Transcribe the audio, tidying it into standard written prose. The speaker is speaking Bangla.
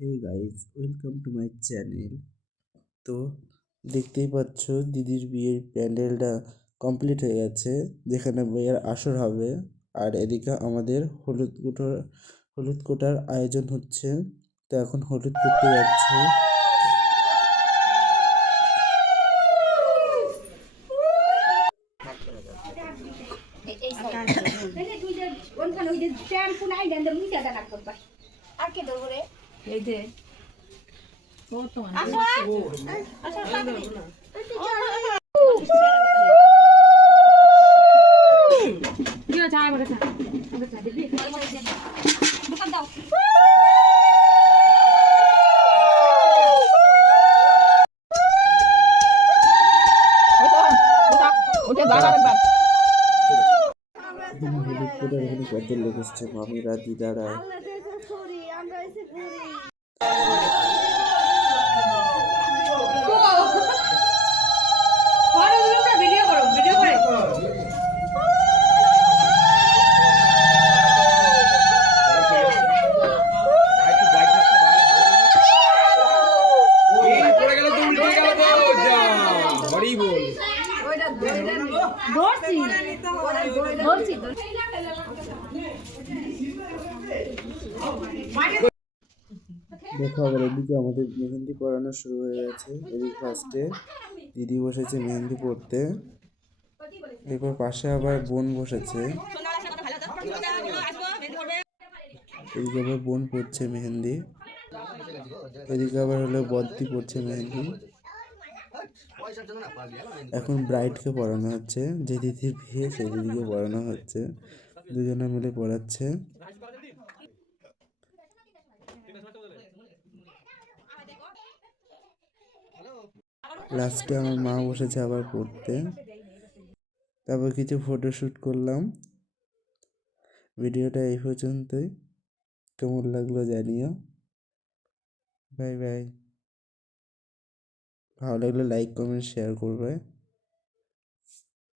Hey guys, welcome to my channel. তো দেখতেই পাচ্ছ দিদির বিয়ের প্যান্ডেলটা কমপ্লিট হয়ে গেছে, যেখানে বিয়ের আসর হবে। আর এদিকে আমাদের হলুদ কোটার আয়োজন হচ্ছে। তো এখন হলুদ করতে যাচ্ছে। হলুদ কোটার এখানে কত লোক এসছে, মামিরা, দিদারা। দেখো আবার এদিকে আমাদের মেহেন্দি পড়ানো শুরু হয়ে গেছে। এদিকে ফার্স্টে দিদি বসেছে মেহেন্দি পড়তে, এরপর পাশে আবার বোন বসেছে। এদিকে আবার বোন পড়ছে মেহেন্দি, এদিকে আবার হলো বদ্দি পড়ছে মেহেন্দি। এখন ব্রাইডকে পড়ানো হচ্ছে, যে দিদির বিয়ে সেই দিদিকে পড়ানো হচ্ছে, দুজনে মিলে পড়াচ্ছে। লাস্টে আমার মা বসেছে আবার পড়তে। তারপর কিছু ফটোশ্যুট করলাম। ভিডিওটা এই পর্যন্তই, কেমন লাগলো জানিও। Bye bye. ভালো লাগলে লাইক কমেন্ট শেয়ার করবে।